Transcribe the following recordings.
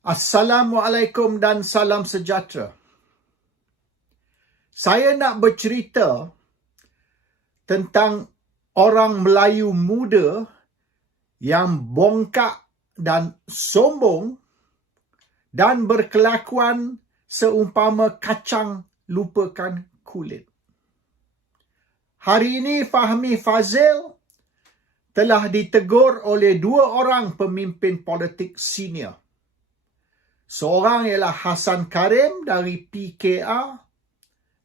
Assalamualaikum dan salam sejahtera. Saya nak bercerita tentang orang Melayu muda yang bongkak dan sombong dan berkelakuan seumpama kacang lupakan kulit. Hari ini Fahmi Fadzil telah ditegur oleh dua orang pemimpin politik senior. Seorang ialah Hassan Karim dari PKR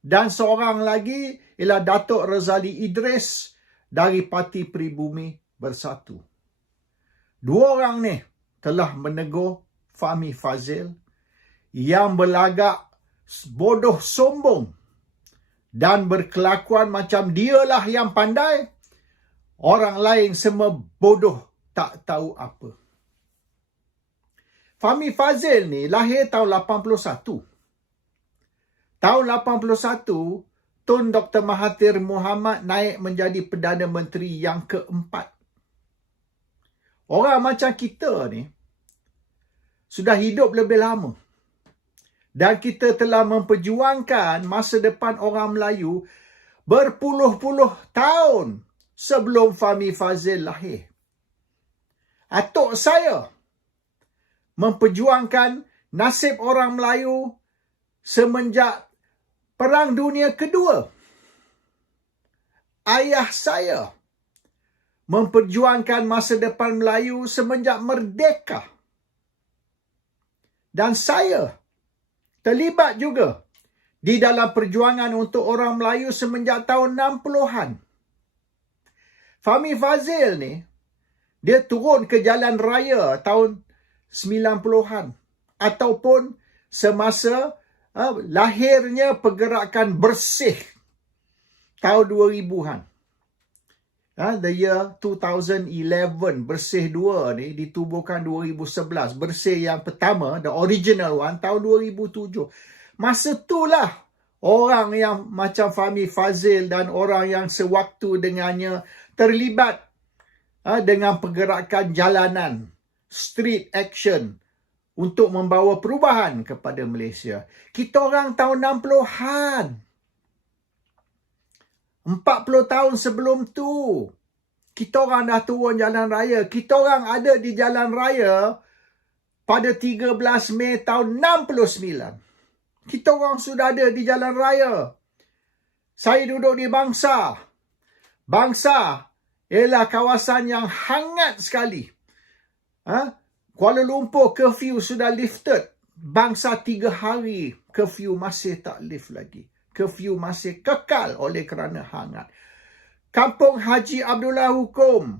dan seorang lagi ialah Datuk Razali Idris dari Parti Pribumi Bersatu. Dua orang ni telah menegur Fahmi Fadzil yang berlagak bodoh sombong dan berkelakuan macam dialah yang pandai, orang lain semua bodoh tak tahu apa. Fahmi Fadzil ni lahir tahun 81. Tahun 81, Tun Dr. Mahathir Mohamad naik menjadi Perdana Menteri yang keempat. Orang macam kita ni sudah hidup lebih lama. Dan kita telah memperjuangkan masa depan orang Melayu berpuluh-puluh tahun sebelum Fahmi Fadzil lahir. Atuk saya memperjuangkan nasib orang Melayu semenjak Perang Dunia Kedua. Ayah saya memperjuangkan masa depan Melayu semenjak merdeka. Dan saya terlibat juga di dalam perjuangan untuk orang Melayu semenjak tahun 60-an. Fahmi Fadzil ni, dia turun ke jalan raya tahun 90-an ataupun semasa lahirnya pergerakan bersih tahun 2000-an. The year 2011, Bersih 2 ni ditubuhkan 2011. Bersih yang pertama, the original one, tahun 2007. Masa itulah orang yang macam Fahmi Fadzil dan orang yang sewaktu dengannya terlibat dengan pergerakan jalanan, street action untuk membawa perubahan kepada Malaysia. Kita orang tahun 60-an. 40 tahun sebelum tu, kita orang dah turun jalan raya. Kita orang ada di jalan raya pada 13 Mei tahun 69. Kita orang sudah ada di jalan raya. Saya duduk di Bangsa. Bangsa ialah kawasan yang hangat sekali. Kuala Lumpur curfew sudah lifted. Bangsa 3 hari curfew masih tak lift lagi. Curfew masih kekal oleh kerana hangat. Kampung Haji Abdullah Hukum,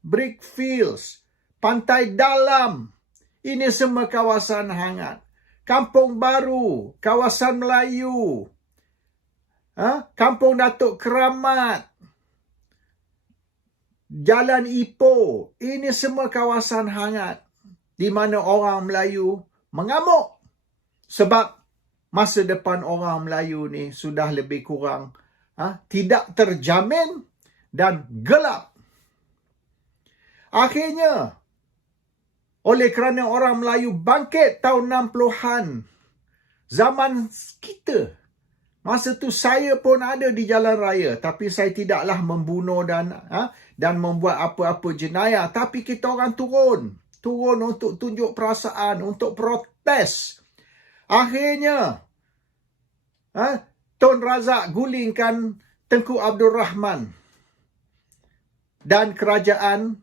Brickfields, Pantai Dalam, ini semua kawasan hangat. Kampung Baru, kawasan Melayu, Kampung Datuk Keramat, Jalan Ipoh, ini semua kawasan hangat di mana orang Melayu mengamuk sebab masa depan orang Melayu ni sudah lebih kurang tidak terjamin dan gelap. Akhirnya, oleh kerana orang Melayu bangkit tahun 60-an, zaman kita, masa tu saya pun ada di jalan raya, tapi saya tidaklah membunuh dan membuat apa-apa jenayah, tapi kita orang turun untuk tunjuk perasaan, untuk protes. Akhirnya, Tun Razak gulingkan Tengku Abdul Rahman dan kerajaan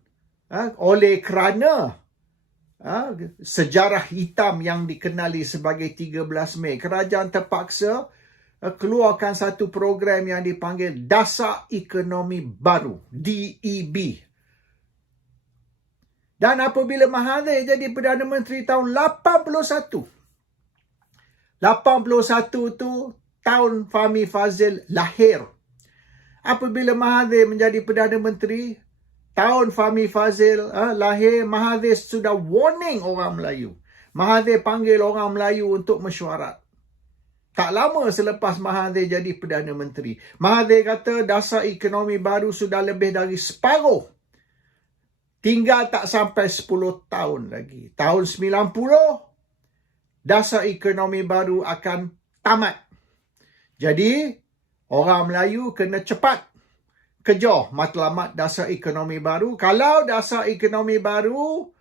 oleh kerana sejarah hitam yang dikenali sebagai 13 Mei. Kerajaan terpaksa keluarkan satu program yang dipanggil Dasar Ekonomi Baru, DEB. Dan apabila Mahathir jadi Perdana Menteri tahun 81 tu tahun Fahmi Fadzil lahir. Apabila Mahathir menjadi Perdana Menteri, tahun Fahmi Fadzil lahir, Mahathir sudah warning orang Melayu. Mahathir panggil orang Melayu untuk mesyuarat. Tak lama selepas Mahathir jadi Perdana Menteri, Mahathir kata dasar ekonomi baru sudah lebih dari separuh. Tinggal tak sampai 10 tahun lagi. Tahun 90, dasar ekonomi baru akan tamat. Jadi, orang Melayu kena cepat kejar matlamat dasar ekonomi baru. Kalau dasar ekonomi baru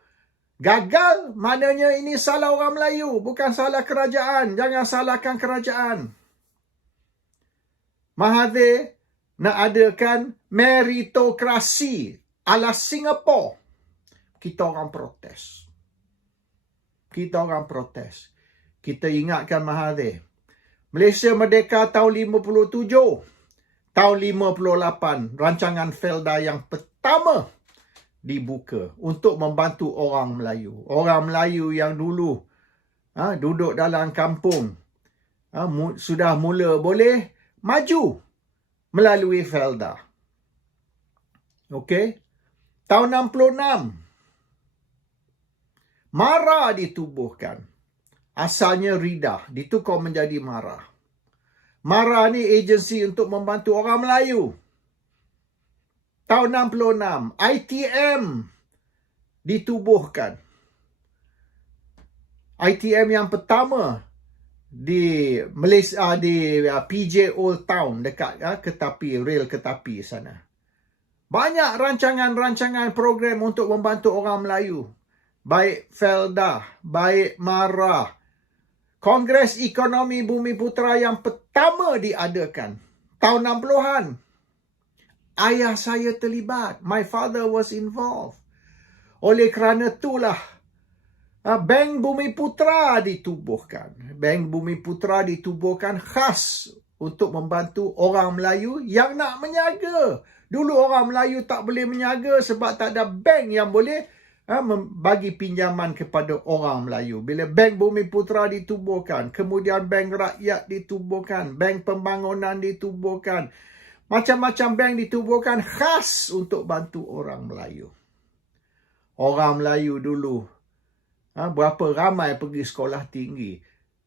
gagal, maknanya ini salah orang Melayu, bukan salah kerajaan. Jangan salahkan kerajaan. Mahathir nak adakan meritokrasi ala Singapura. Kita orang protes. Kita ingatkan Mahathir. Malaysia merdeka tahun 57. Tahun 58, rancangan Felda yang pertama dibuka untuk membantu orang Melayu. Orang Melayu yang dulu duduk dalam kampung sudah mula boleh maju melalui Felda. Okey. Tahun 66, MARA ditubuhkan. Asalnya RIDA, ditukar menjadi MARA. MARA ni agensi untuk membantu orang Melayu. Tahun 66, ITM ditubuhkan. ITM yang pertama di Malaysia, di PJ Old Town, dekat rel Ketapi sana. Banyak rancangan-rancangan program untuk membantu orang Melayu. Baik Felda, baik MARA. Kongres Ekonomi Bumiputera yang pertama diadakan tahun 60-an. Ayah saya terlibat. My father was involved. Oleh kerana itulah Bank Bumiputera ditubuhkan. Bank Bumiputera ditubuhkan khas untuk membantu orang Melayu yang nak menyaga. Dulu orang Melayu tak boleh menyaga sebab tak ada bank yang boleh bagi pinjaman kepada orang Melayu. Bila Bank Bumiputera ditubuhkan, kemudian Bank Rakyat ditubuhkan, Bank Pembangunan ditubuhkan, macam-macam bank ditubuhkan khas untuk bantu orang Melayu. Orang Melayu dulu, berapa ramai pergi sekolah tinggi.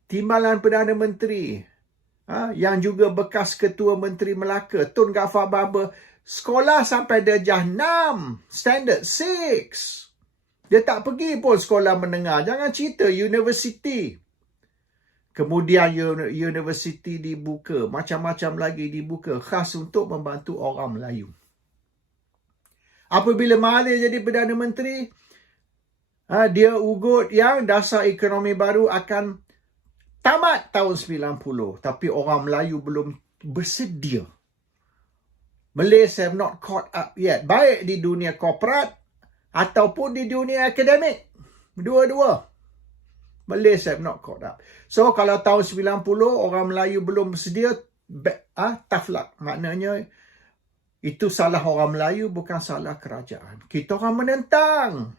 Timbalan Perdana Menteri, yang juga bekas Ketua Menteri Melaka, Tun Ghaffar Baber, sekolah sampai darjah 6, standard 6. Dia tak pergi pun sekolah menengah. Jangan cerita universiti. Kemudian universiti dibuka. Macam-macam lagi dibuka. Khas untuk membantu orang Melayu. Apabila Mahathir jadi Perdana Menteri, dia ugut yang dasar ekonomi baru akan tamat tahun 90. Tapi orang Melayu belum bersedia. Malays have not caught up yet. Baik di dunia korporat ataupun di dunia akademik. Dua-dua. Malays have not caught up. So, kalau tahun 90 orang Melayu belum bersedia, tough luck. Maknanya, itu salah orang Melayu, bukan salah kerajaan. Kita orang menentang.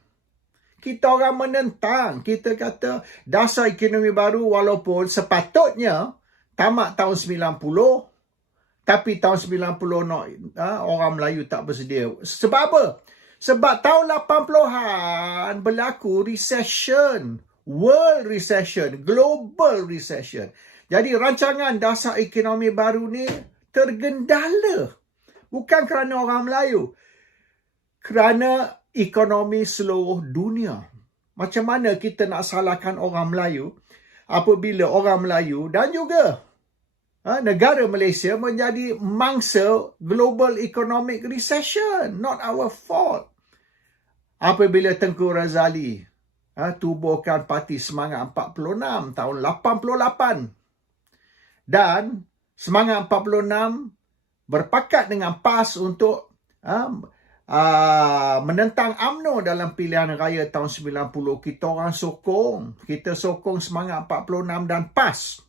Kita kata, dasar ekonomi baru walaupun sepatutnya tamat tahun 90, tapi tahun 90 orang Melayu tak bersedia. Sebab apa? Sebab tahun 80-an berlaku recession, world recession, global recession. Jadi rancangan dasar ekonomi baru ni tergendala. Bukan kerana orang Melayu. Kerana ekonomi seluruh dunia. Macam mana kita nak salahkan orang Melayu apabila orang Melayu dan juga negara Malaysia menjadi mangsa global economic recession. Not our fault. Apabila Tengku Razali tubuhkan Parti Semangat 46 tahun 88. Dan Semangat 46 berpakat dengan PAS untuk menentang UMNO dalam pilihan raya tahun 90. Kita sokong Semangat 46 dan PAS.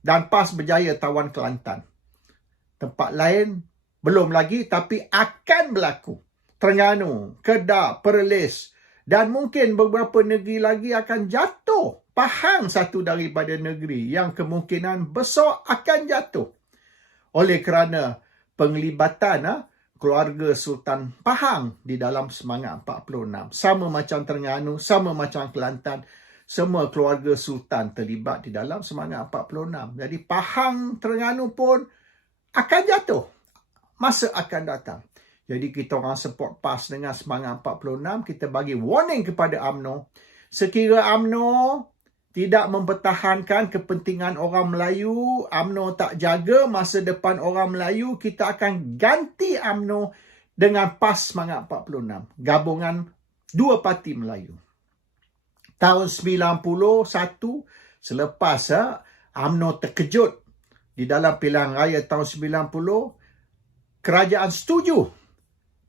Dan PAS berjaya tawan Kelantan. Tempat lain belum lagi, tapi akan berlaku. Terengganu, Kedah, Perlis dan mungkin beberapa negeri lagi akan jatuh. Pahang satu daripada negeri yang kemungkinan besar akan jatuh oleh kerana penglibatan keluarga Sultan Pahang di dalam Semangat 46. Sama macam Terengganu, sama macam Kelantan, semua keluarga Sultan terlibat di dalam Semangat 46. Jadi Pahang, Terengganu pun akan jatuh. Masa akan datang. Jadi kita orang support PAS dengan Semangat 46. Kita bagi warning kepada UMNO. Sekira UMNO tidak mempertahankan kepentingan orang Melayu, UMNO tak jaga masa depan orang Melayu, kita akan ganti UMNO dengan PAS Semangat 46, gabungan dua parti Melayu. Tahun 91, selepas UMNO terkejut di dalam pilihan raya tahun 90, kerajaan setuju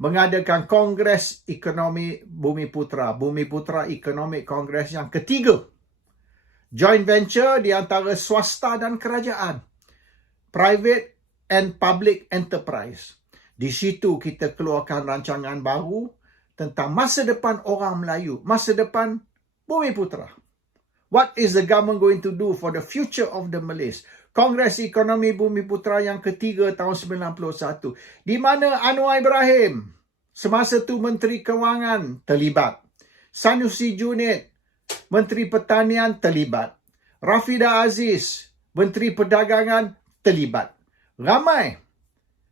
mengadakan Kongres Ekonomi Bumiputera. Bumiputera Economic Congress yang ketiga. Joint venture di antara swasta dan kerajaan. Private and public enterprise. Di situ kita keluarkan rancangan baru tentang masa depan orang Melayu. Masa depan Bumiputera. What is the government going to do for the future of the Malays? Kongres Ekonomi Bumiputera yang ketiga tahun 91. Di mana Anwar Ibrahim, semasa tu Menteri Kewangan, terlibat. Sanusi Junid, Menteri Pertanian, terlibat. Rafidah Aziz, Menteri Perdagangan, terlibat. Ramai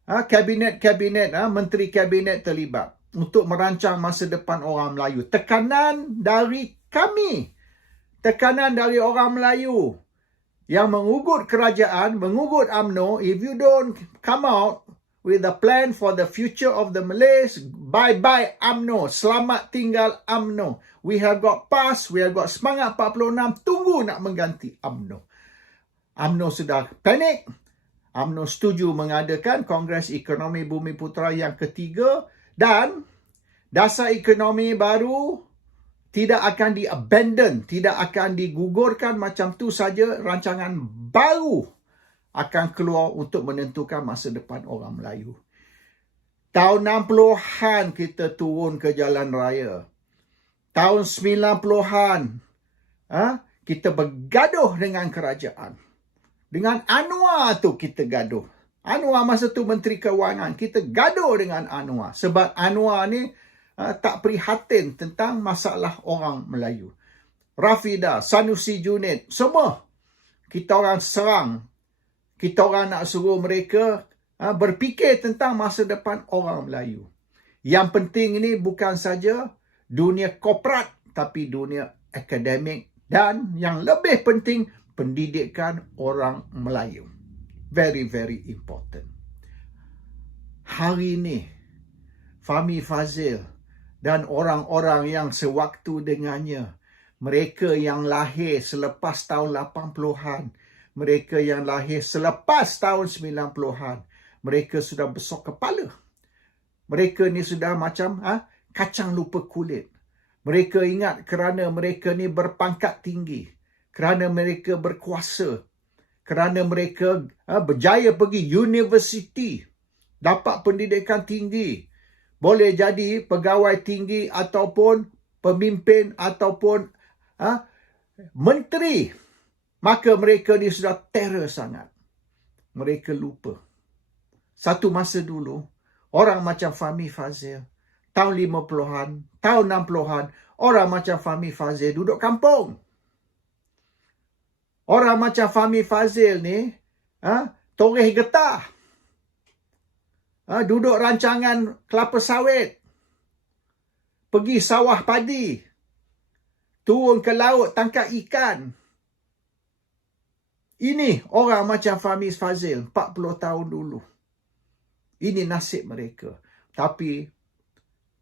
kabinet-kabinet, Menteri Kabinet terlibat untuk merancang masa depan orang Melayu. Tekanan dari kami. Tekanan dari orang Melayu yang mengugut kerajaan, mengugut UMNO, if you don't come out with a plan for the future of the Malays, bye-bye UMNO, selamat tinggal UMNO. We have got PAS, we have got Semangat 46, tunggu nak mengganti UMNO. UMNO sudah panik, UMNO setuju mengadakan Kongres Ekonomi Bumiputera yang ketiga dan dasar ekonomi baru tidak akan di-abandon, tidak akan digugurkan macam tu saja. Rancangan baru akan keluar untuk menentukan masa depan orang Melayu. Tahun 60-an kita turun ke jalan raya. Tahun 90-an kita bergaduh dengan kerajaan. Dengan Anwar tu kita gaduh. Anwar masa tu Menteri Kewangan. Kita gaduh dengan Anwar. Sebab Anwar ni tak prihatin tentang masalah orang Melayu. Rafidah, Sanusi Junid, semua kita orang serang. Kita orang nak suruh mereka berfikir tentang masa depan orang Melayu. Yang penting ini bukan saja dunia korporat, tapi dunia akademik dan yang lebih penting pendidikan orang Melayu. Very, very important. Hari ini, Fahmi Fadzil dan orang-orang yang sewaktu dengannya, mereka yang lahir selepas tahun 80-an, mereka yang lahir selepas tahun 90-an, mereka sudah besar kepala. Mereka ni sudah macam kacang lupa kulit. Mereka ingat kerana mereka ni berpangkat tinggi, kerana mereka berkuasa, kerana mereka berjaya pergi universiti, dapat pendidikan tinggi, boleh jadi pegawai tinggi ataupun pemimpin ataupun menteri. Maka mereka ni sudah terror sangat. Mereka lupa. Satu masa dulu, orang macam Fahmi Fadzil, tahun 50-an, tahun 60-an, orang macam Fahmi Fadzil duduk kampung. Orang macam Fahmi Fadzil ni, toreh getah. Duduk rancangan kelapa sawit. Pergi sawah padi. Turun ke laut tangkap ikan. Ini orang macam Fahmi Fadzil 40 tahun dulu. Ini nasib mereka. Tapi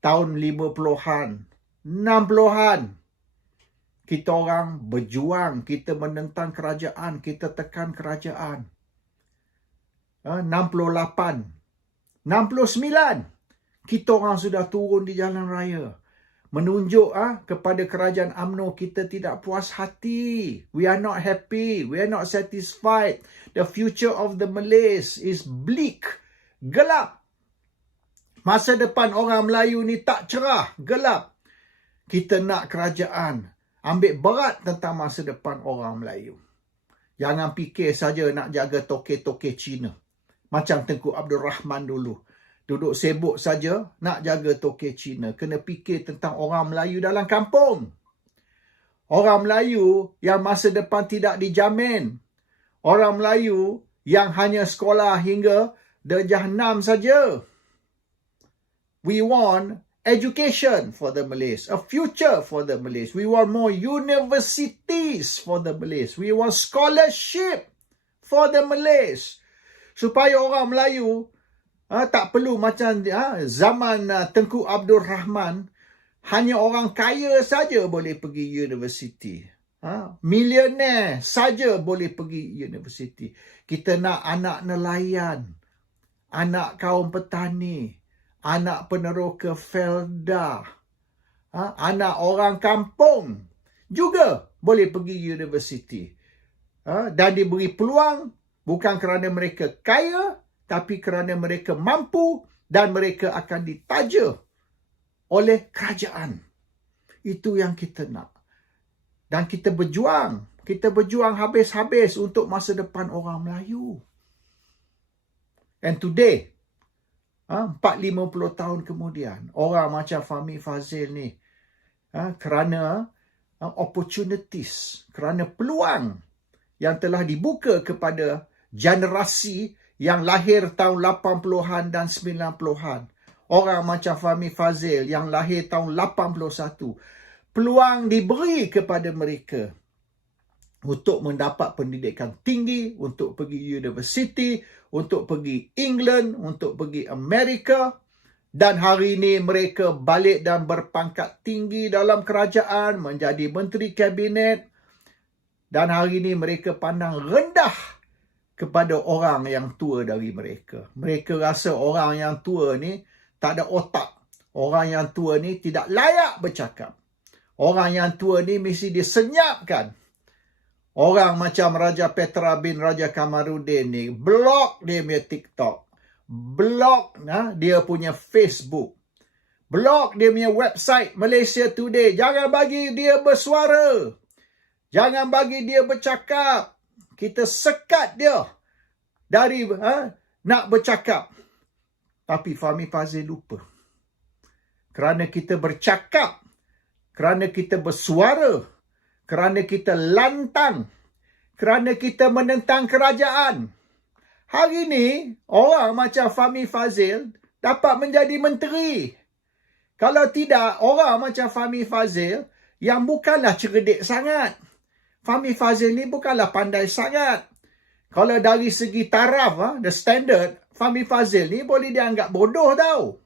tahun 50-an, 60-an, kita orang berjuang, kita menentang kerajaan, kita tekan kerajaan. 68, 69, kita orang sudah turun di jalan raya. Menunjuk kepada kerajaan UMNO kita tidak puas hati. We are not happy. We are not satisfied. The future of the Malays is bleak. Gelap. Masa depan orang Melayu ni tak cerah. Gelap. Kita nak kerajaan ambil berat tentang masa depan orang Melayu. Jangan fikir saja nak jaga toke-toke Cina. Macam Tengku Abdul Rahman dulu. Duduk sibuk saja nak jaga toke Cina. Kena fikir tentang orang Melayu dalam kampung. Orang Melayu yang masa depan tidak dijamin. Orang Melayu yang hanya sekolah hingga darjah 6 saja. We want education for the Malays, a future for the Malays. We want more universities for the Malays. We want scholarship for the Malays. Supaya orang Melayu tak perlu macam zaman Tengku Abdul Rahman, hanya orang kaya saja boleh pergi universiti. Millionaire saja boleh pergi universiti. Kita nak anak nelayan, anak kaum petani, anak peneroka Felda, anak orang kampung juga boleh pergi universiti. Dan diberi peluang bukan kerana mereka kaya, tapi kerana mereka mampu dan mereka akan ditaja oleh kerajaan. Itu yang kita nak. Dan kita berjuang. Kita berjuang habis-habis untuk masa depan orang Melayu. And today, 40-50 tahun kemudian, orang macam Fahmi Fadzil ni, kerana opportunities, kerana peluang yang telah dibuka kepada generasi yang lahir tahun 80-an dan 90-an. Orang macam Fahmi Fadzil yang lahir tahun 81. Peluang diberi kepada mereka untuk mendapat pendidikan tinggi, untuk pergi universiti, untuk pergi England, untuk pergi Amerika. Dan hari ini mereka balik dan berpangkat tinggi dalam kerajaan, menjadi menteri kabinet. Dan hari ini mereka pandang rendah kepada orang yang tua dari mereka. Mereka rasa orang yang tua ni tak ada otak. Orang yang tua ni tidak layak bercakap. Orang yang tua ni mesti disenyapkan. Orang macam Raja Petra bin Raja Kamaruddin ni, blok dia punya TikTok. Blok dia punya Facebook. Blok dia punya website Malaysia Today. Jangan bagi dia bersuara. Jangan bagi dia bercakap. Kita sekat dia dari nak bercakap. Tapi Fahmi Fadzil lupa. Kerana kita bercakap, kerana kita bersuara, kerana kita lantang, kerana kita menentang kerajaan. Hari ini, orang macam Fahmi Fadzil dapat menjadi menteri. Kalau tidak, orang macam Fahmi Fadzil yang bukanlah cerdik sangat. Fahmi Fadzil ni bukanlah pandai sangat. Kalau dari segi taraf, the standard, Fahmi Fadzil ni boleh dianggap bodoh tau.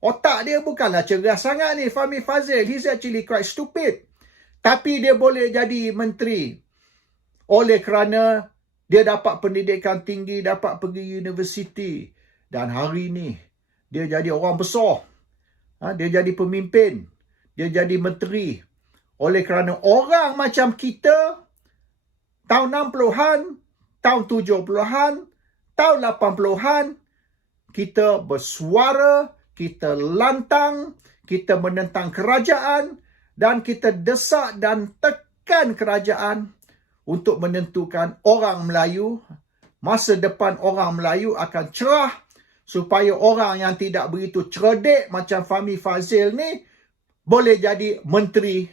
Otak dia bukanlah cergas sangat ni, Fahmi Fadzil. He's actually quite stupid. Tapi dia boleh jadi menteri. Oleh kerana dia dapat pendidikan tinggi, dapat pergi universiti. Dan hari ni, dia jadi orang besar. Dia jadi pemimpin. Dia jadi menteri. Oleh kerana orang macam kita, tahun 60-an, tahun 70-an, tahun 80-an, kita bersuara, kita lantang, kita menentang kerajaan dan kita desak dan tekan kerajaan untuk menentukan orang Melayu, masa depan orang Melayu akan cerah supaya orang yang tidak begitu cerdik macam Fahmi Fadzil ni boleh jadi menteri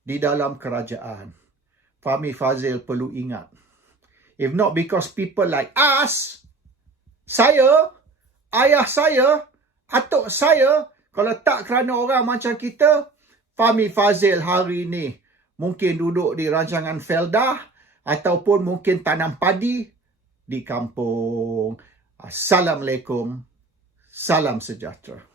di dalam kerajaan. Fahmi Fadzil perlu ingat. If not because people like us, saya, ayah saya, atuk saya, kalau tak kerana orang macam kita, Fahmi Fadzil hari ini mungkin duduk di rancangan Felda ataupun mungkin tanam padi di kampung. Assalamualaikum. Salam sejahtera.